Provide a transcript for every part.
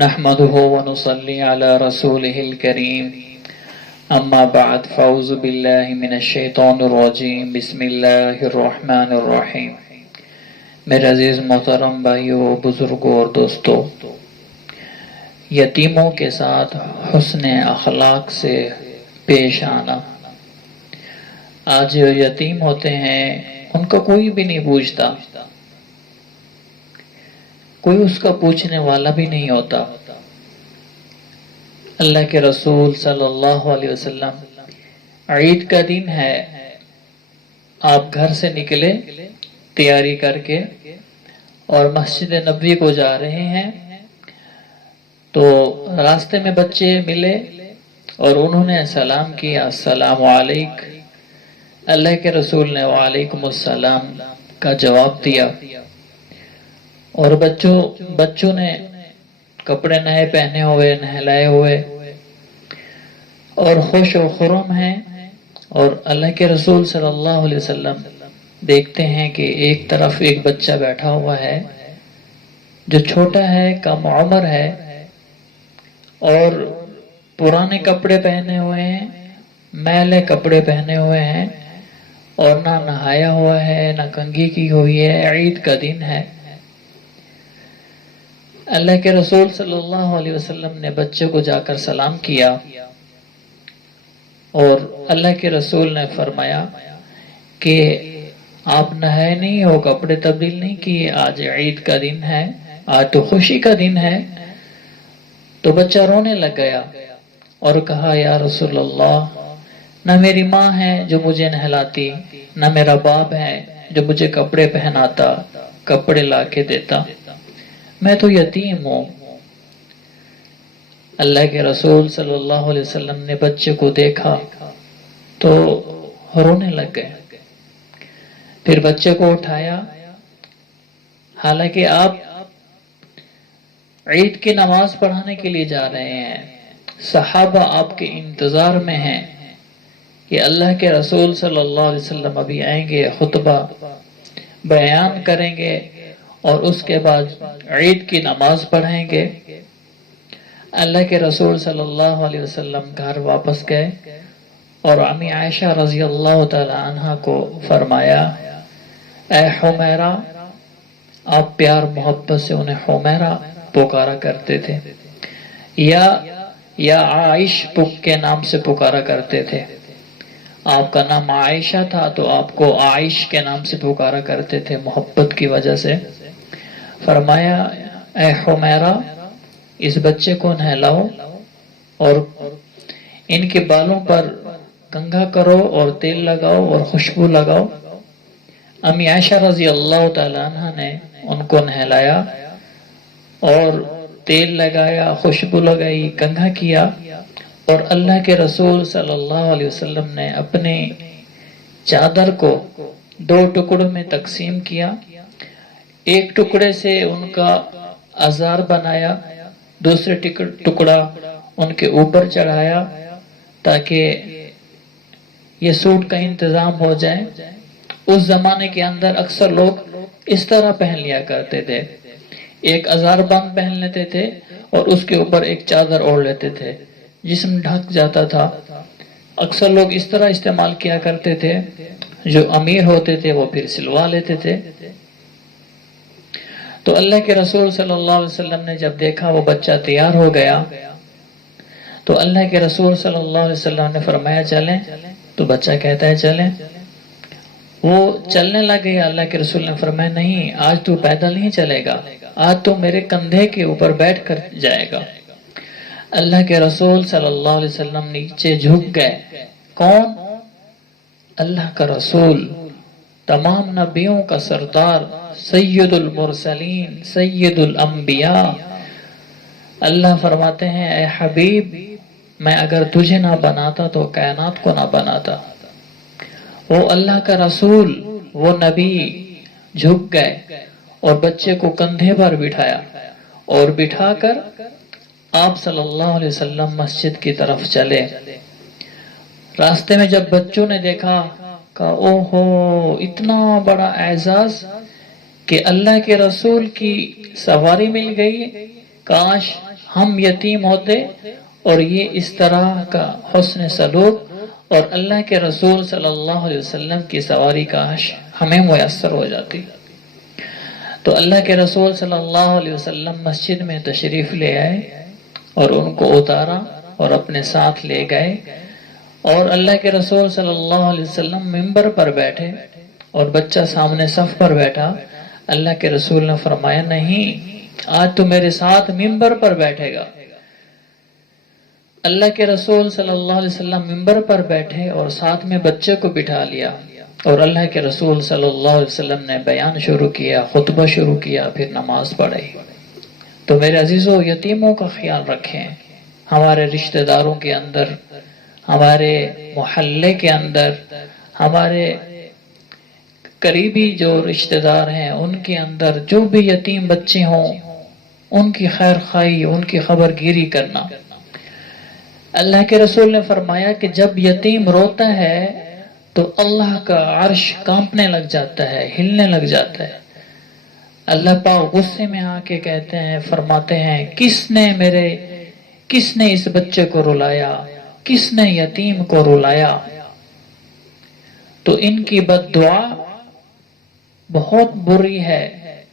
نحمده ونصلي على رسوله الكريم اما بعد فاعوذ باللہ من الشیطان الرجیم بسم اللہ الرحمن الرحیم۔ میرے عزیز محترم بھائیوں، بزرگوں اور دوستوں، یتیموں کے ساتھ حسن اخلاق سے پیش آنا۔ آج جو یتیم ہوتے ہیں ان کو کوئی بھی نہیں پوچھتا، کوئی اس کا پوچھنے والا بھی نہیں ہوتا۔ اللہ کے رسول صلی اللہ علیہ وسلم، عید کا دن ہے، آپ گھر سے نکلے تیاری کر کے اور مسجد نبوی کو جا رہے ہیں، تو راستے میں بچے ملے اور انہوں نے سلام کیا، السلام علیک۔ اللہ کے رسول نے وعلیکم السلام کا جواب دیا، اور بچوں نے کپڑے نئے پہنے ہوئے، نہلائے ہوئے اور خوش و خرم ہیں، اور اللہ کے رسول صلی اللہ علیہ وسلم دیکھتے ہیں کہ ایک طرف ایک بچہ بیٹھا ہوا ہے جو چھوٹا ہے، کم عمر ہے، اور پرانے کپڑے پہنے ہوئے ہیں، میلے کپڑے پہنے ہوئے ہیں، اور نہ نہایا ہوا ہے، نہ کنگھی کی ہوئی ہے، عید کا دن ہے۔ اللہ کے رسول صلی اللہ علیہ وسلم نے بچے کو جا کر سلام کیا، اور اللہ کے رسول نے فرمایا کہ آپ نہائے نہیں ہو، کپڑے تبدیل نہیں کیے، آج عید کا دن ہے، آج تو خوشی کا دن ہے۔ تو بچہ رونے لگ گیا اور کہا، یا رسول اللہ، نہ میری ماں ہے جو مجھے نہلاتی، نہ میرا باپ ہے جو مجھے کپڑے پہناتا، کپڑے لا کے دیتا، میں تو یتیم ہوں۔ اللہ کے رسول صلی اللہ علیہ وسلم نے بچے کو دیکھا تو رونے لگ گئے، پھر بچے کو اٹھایا، حالانکہ آپ عید کی نماز پڑھانے کے لیے جا رہے ہیں، صحابہ آپ کے انتظار میں ہیں کہ اللہ کے رسول صلی اللہ علیہ وسلم ابھی آئیں گے، خطبہ بیان کریں گے اور اس کے بعد عید کی نماز پڑھیں گے۔ اللہ کے رسول صلی اللہ علیہ وسلم گھر واپس گئے اور امی عائشہ رضی اللہ تعالی عنہ کو فرمایا، اے حمیرہ، آپ پیار محبت سے انہیں حمیرہ پکارا کرتے تھے، یا عائش کے نام سے پکارا کرتے تھے۔ آپ کا نام عائشہ تھا تو آپ کو عائش کے نام سے پکارا کرتے تھے محبت کی وجہ سے۔ فرمایا، اے حمیرہ، اس بچے کو نہلاؤ اور ان کے بالوں پر کنگھا کرو اور تیل لگاؤ اور خوشبو لگاؤ۔ امی عائشہ رضی اللہ تعالی عنہ نے ان کو نہلایا اور تیل لگایا، خوشبو لگائی، کنگھا کیا، اور اللہ کے رسول صلی اللہ علیہ وسلم نے اپنے چادر کو 2 ٹکڑوں میں تقسیم کیا، ایک ٹکڑے سے ان کا ازار بنایا، دوسرے ٹکڑا ان کے اوپر چڑھایا تاکہ یہ سوٹ کا انتظام ہو جائے۔ اس زمانے کے اندر اکثر لوگ اس طرح پہن لیا کرتے تھے، ایک ازار بند پہن لیتے تھے اور اس کے اوپر ایک چادر اوڑھ لیتے تھے، جسم ڈھک جاتا تھا۔ اکثر لوگ اس طرح استعمال کیا کرتے تھے، جو امیر ہوتے تھے وہ پھر سلوا لیتے تھے۔ تو اللہ کے رسول صلی اللہ علیہ وسلم نے جب دیکھا وہ بچہ تیار ہو گیا تو اللہ کے رسول صلی اللہ علیہ وسلم نے فرمایا، چلیں، تو بچہ کہتا ہے چلیں، وہ چلنے لگے۔ اللہ کے رسول نے فرمایا، نہیں، آج تو پیدل نہیں چلے گا، آج تو میرے کندھے کے اوپر بیٹھ کر جائے گا۔ اللہ کے رسول صلی اللہ علیہ وسلم نیچے جھک گئے۔ کون؟ اللہ کا رسول، تمام نبیوں کا سردار، سید المرسلین، سید الانبیاء۔ اللہ فرماتے ہیں، اے حبیب، میں اگر تجھے نہ بناتا تو کائنات کو نہ بناتا۔ وہ اللہ کا رسول، وہ نبی جھک گئے اور بچے کو کندھے پر بٹھایا، اور بٹھا کر آپ صلی اللہ علیہ وسلم مسجد کی طرف چلے۔ راستے میں جب بچوں نے دیکھا، کہا، او ہو، اتنا بڑا اعزاز کہ اللہ کے رسول کی سواری مل گئی، کاش ہم یتیم ہوتے اور یہ اس طرح کا حسن سلوک اور اللہ کے رسول صلی اللہ علیہ وسلم کی سواری کاش ہمیں میسر ہو جاتی. تو اللہ کے رسول صلی اللہ علیہ وسلم مسجد میں تشریف لے آئے اور ان کو اتارا اور اپنے ساتھ لے گئے، اور اللہ کے رسول صلی اللہ علیہ وسلم منبر پر بیٹھے اور بچہ سامنے صف پر بیٹھا. اللہ کے رسول نے فرمایا نہیں، آج تو میرے ساتھ منبر پر بیٹھے گا. اللہ کے رسول صلی اللہ علیہ وسلم منبر پر بیٹھے اور ساتھ میں بچے کو بٹھا لیا، اور اللہ کے رسول صلی اللہ علیہ وسلم نے بیان شروع کیا، خطبہ شروع کیا، پھر نماز پڑھی. تو میرے عزیزو، یتیموں کا خیال رکھیں. ہمارے رشتہ داروں کے اندر، ہمارے محلے کے اندر، ہمارے قریبی جو رشتہ دار ہیں ان کے اندر جو بھی یتیم بچے ہوں ان کی خیر خواہی، ان کی خبر گیری کرنا. اللہ کے رسول نے فرمایا کہ جب یتیم روتا ہے تو اللہ کا عرش کانپنے لگ جاتا ہے، ہلنے لگ جاتا ہے. اللہ پاک غصے میں آ کے کہتے ہیں، فرماتے ہیں کس نے اس بچے کو رلایا، کس نے یتیم کو رلایا. تو ان کی بد دعا بہت بری ہے.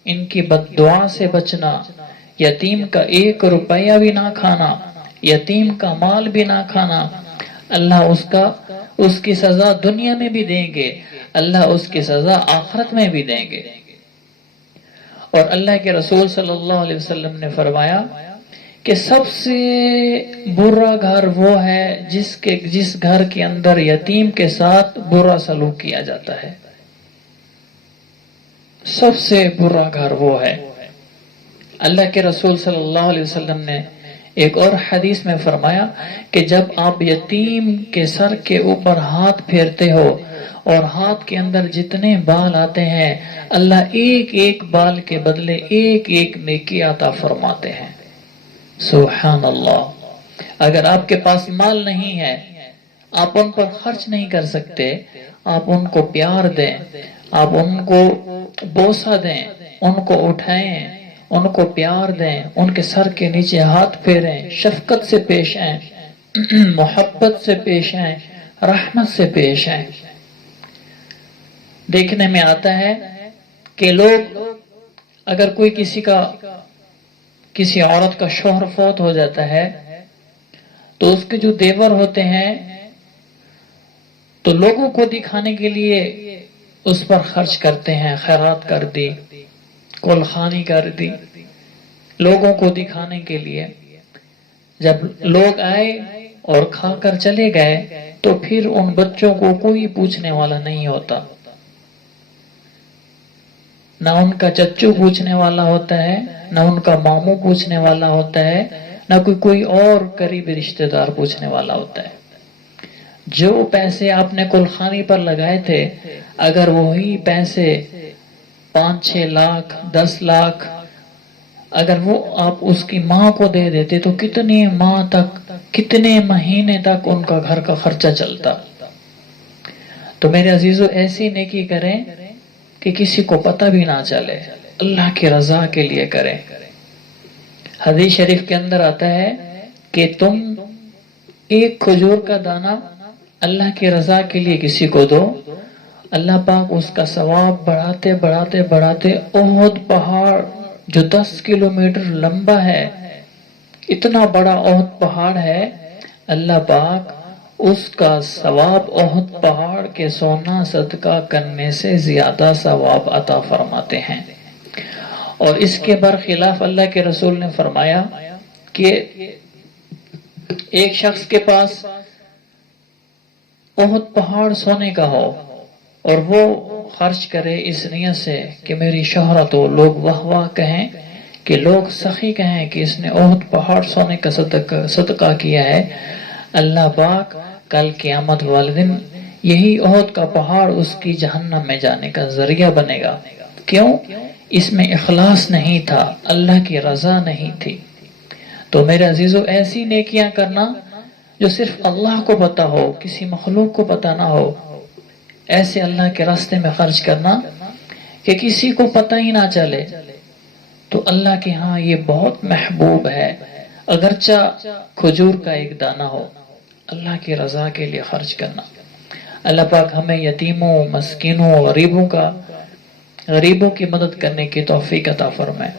ان کی بد دعا سے بچنا، یتیم کا 1 روپیہ بھی نہ کھانا، یتیم کا مال بھی نہ کھانا. اللہ اس کی سزا دنیا میں بھی دیں گے، اللہ اس کی سزا آخرت میں بھی دیں گے. اور اللہ کے رسول صلی اللہ علیہ وسلم نے فرمایا کہ سب سے برا گھر وہ ہے جس گھر کے اندر یتیم کے ساتھ برا سلوک کیا جاتا ہے. سب سے برا گھر وہ ہے. اللہ کے رسول صلی اللہ علیہ وسلم نے ایک اور حدیث میں فرمایا کہ جب آپ یتیم کے سر کے اوپر ہاتھ پھیرتے ہو اور ہاتھ کے اندر جتنے بال آتے ہیں، اللہ ایک ایک بال کے بدلے ایک ایک نیکی عطا فرماتے ہیں. سبحان اللہ. اگر آپ کے پاس مال نہیں ہے، آپ ان پر خرچ نہیں کر سکتے، آپ ان کو پیار دیں، آپ ان کو بوسہ دیں، ان کو اٹھائیں، ان کو پیار دیں، ان کے سر کے نیچے ہاتھ پھیریں، شفقت سے پیش آئیں، محبت سے پیش آئیں، رحمت سے پیش آئیں. دیکھنے میں آتا ہے کہ لوگ اگر کوئی کسی عورت کا شوہر فوت ہو جاتا ہے تو اس کے جو دیور ہوتے ہیں تو لوگوں کو دکھانے کے لیے اس پر خرچ کرتے ہیں، خیرات کر دی، کل خانی کر دی، لوگوں کو دکھانے کے لیے. جب لوگ آئے اور کھا کر چلے گئے تو پھر ان بچوں کو کوئی پوچھنے والا نہیں ہوتا، نہ ان کا چچو پوچھنے والا ہوتا ہے، نہ ان کا ماموں پوچھنے والا ہوتا ہے، نہ کوئی اور قریبی رشتہ دار پوچھنے والا ہوتا ہے. جو پیسے آپ نے کلخانی پر لگائے تھے، اگر وہی پیسے 5-6 لاکھ 10 لاکھ اگر وہ آپ اس کی ماں کو دے دیتے تو کتنے مہینے تک ان کا گھر کا خرچہ چلتا. تو میرے عزیزو، ایسی نیکی کریں کہ کسی کو پتہ بھی نہ چلے، اللہ کی رضا کے لیے کریں. حدیث شریف کے اندر آتا ہے کہ تم ایک کھجور کا دانہ اللہ کی رضا کے لیے کسی کو دو، اللہ پاک اس کا ثواب بڑھاتے بڑھاتے بڑھاتے احد پہاڑ جو 10 کلومیٹر لمبا ہے، اتنا بڑا احد پہاڑ ہے، اللہ پاک اس کا ثواب احد پہاڑ کے سونا صدقہ کرنے سے زیادہ ثواب عطا فرماتے ہیں. اور اس کے برخلاف اللہ کے رسول نے فرمایا کہ ایک شخص کے پاس احد پہاڑ سونے کا ہو اور وہ خرچ کرے اس نیت سے کہ میری شہرت ہو، لوگ واہ واہ کہیں، کہ لوگ سخی کہیں کہ اس نے احد پہاڑ سونے کا صدقہ کیا ہے، اللہ پاک کل قیامت والے دن یہی احد کا پہاڑ اس کی جہنم میں جانے کا ذریعہ بنے گا. کیوں؟ اس میں اخلاص نہیں تھا، اللہ کی رضا نہیں تھی. تو میرے عزیزو، ایسی نیکیاں کرنا جو صرف اللہ کو پتہ ہو، کسی مخلوق کو پتہ نہ ہو، ایسے اللہ کے راستے میں خرچ کرنا کہ کسی کو پتہ ہی نہ چلے، تو اللہ کے ہاں یہ بہت محبوب ہے. اگرچہ کھجور کا ایک دانہ ہو، اللہ کی رضا کے لیے خرچ کرنا۔ اللہ پاک ہمیں یتیموں، مسکینوں، غریبوں کی مدد کرنے کی توفیق عطا فرمائے۔